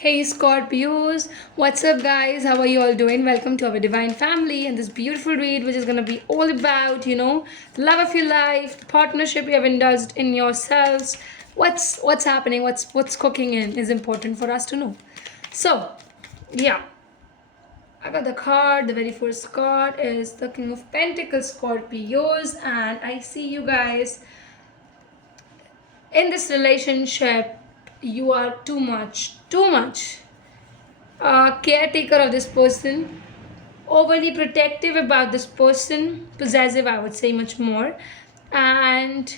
Hey Scorpios, what's up guys? How are you all doing? Welcome to our divine family and this beautiful read which is gonna be all about, the love of your life, the partnership you have indulged in yourselves, what's happening, what's cooking in is important for us to know. So, yeah, I got the card. The very first card is the King of Pentacles, Scorpios, and I see you guys in this relationship. You are too much caretaker of this person, overly protective about this person, possessive, I would say, much more, and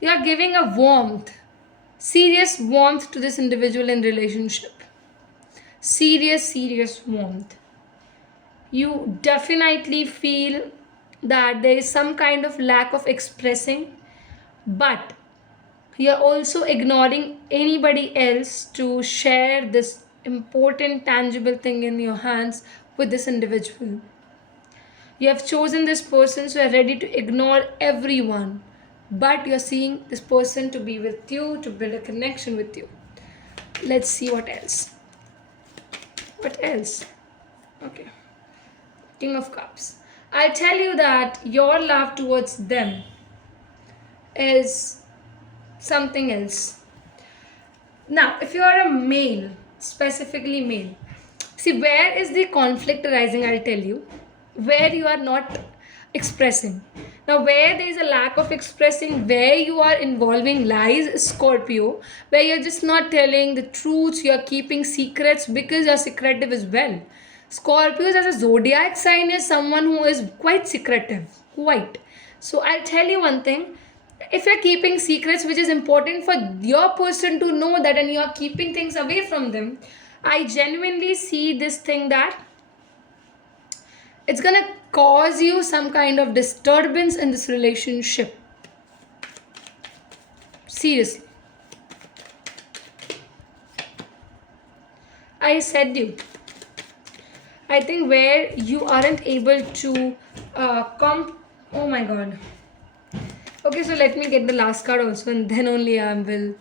you are giving a warmth, serious warmth to this individual in relationship. Serious warmth. You definitely feel that there is some kind of lack of expressing, but you're also ignoring anybody else to share this important tangible thing in your hands with this individual. You have chosen this person, so you're ready to ignore everyone, but you're seeing this person to be with you, to build a connection with you. Let's see what else. What else? Okay. King of Cups. I tell you that your love towards them is something else. Now, if you are a male, specifically male, see where is the conflict arising, I'll tell you. Where you are not expressing. Now, where there is a lack of expressing, where you are involving lies, Scorpio, where you're just not telling the truth, you're keeping secrets because you're secretive as well. Scorpios as a zodiac sign is someone who is quite secretive, quite. So, I'll tell you one thing, if you're keeping secrets which is important for your person to know that and you're keeping things away from them, I genuinely see this thing that it's gonna cause you some kind of disturbance in this relationship. Seriously. I said you. I think where you aren't able to come. Oh my god. Okay, so let me get the last card also and then only I will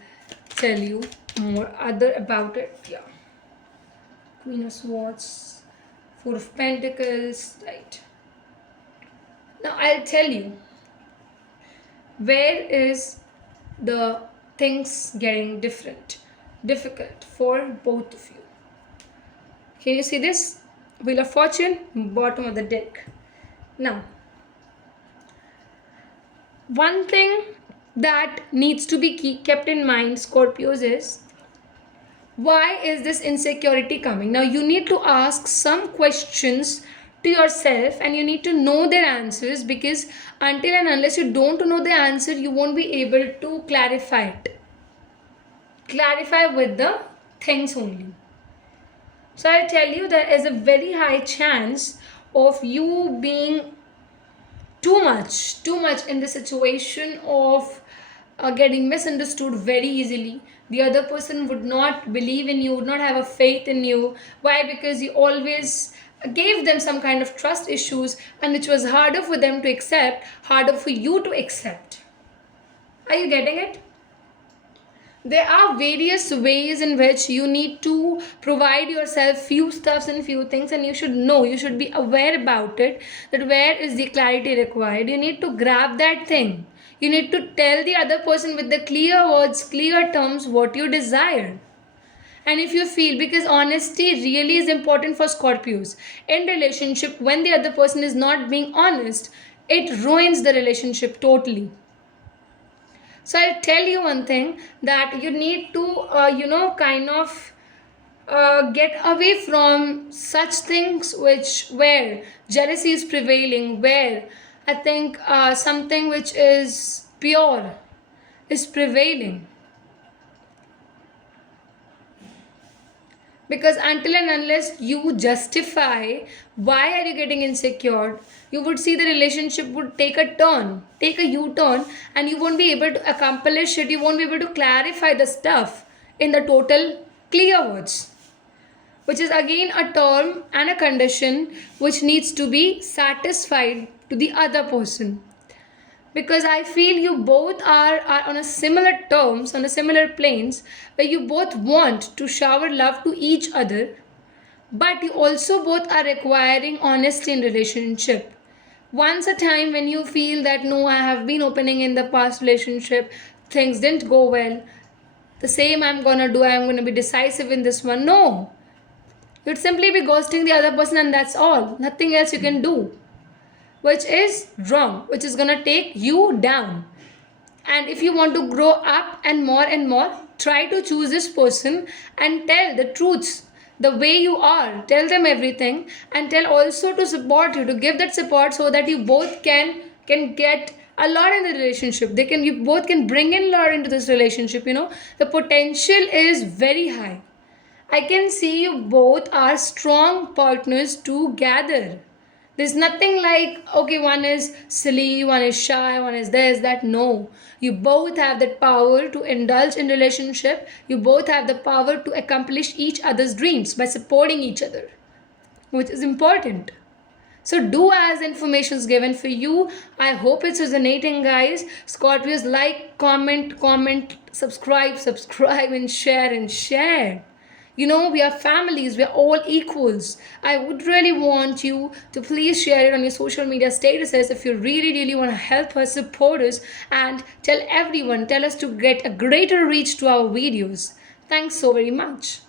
tell you more other about it. Yeah. Queen of Swords, Four of Pentacles, right. Now I'll tell you where is the things getting difficult for both of you. Can you see this? Wheel of Fortune, bottom of the deck. Now, one thing that needs to be kept in mind, Scorpios, is why is this insecurity coming? Now, you need to ask some questions to yourself and you need to know their answers, because until and unless you don't know the answer, you won't be able to clarify it. Clarify with the things only. So I'll tell you there is a very high chance of you being too much in the situation of getting misunderstood very easily. The other person would not believe in you, would not have a faith in you. Why? Because you always gave them some kind of trust issues, and which was harder for them to accept, harder for you to accept. Are you getting it? There are various ways in which you need to provide yourself few stuffs and few things, and you should know, you should be aware about it, that where is the clarity required. You need to grab that thing, you need to tell the other person with the clear words, clear terms, what you desire. And if you feel, because honesty really is important for Scorpios in relationship, when the other person is not being honest, it ruins the relationship totally. So I'll tell you one thing, that you need to, kind of get away from such things which where jealousy is prevailing, where I think something which is pure is prevailing. Because until and unless you justify why are you getting insecure, you would see the relationship would take a turn, take a u-turn, and you won't be able to accomplish it, you won't be able to clarify the stuff in the total clear words, which is again a term and a condition which needs to be satisfied to the other person. because I feel you both are on a similar terms, on a similar planes, where you both want to shower love to each other, but you also both are requiring honesty in relationship. Once a time when you feel that no, I have been opening in the past relationship, things didn't go well, the same I'm gonna do, I'm gonna be decisive in this one. No, you'd simply be ghosting the other person, and that's all. Nothing else you can do, which is wrong, which is gonna take you down. And if you want to grow up and more, try to choose this person and tell the truths the way you are. Tell them everything, and tell also to support you, to give that support, so that you both can get a lot in the relationship. They can, you both can bring in a lot into this relationship. The potential is very high. I can see you both are strong partners together. There's nothing like, okay, one is silly, one is shy, one is this, that. No. You both have that power to indulge in relationship. You both have the power to accomplish each other's dreams by supporting each other, which is important. So do as information is given for you. I hope it's resonating, guys. Scorpios, like, comment, subscribe, and share. We are families, we are all equals. I would really want you to please share it on your social media statuses if you really want to help us, support us, and tell everyone, tell us to get a greater reach to our videos. Thanks so very much.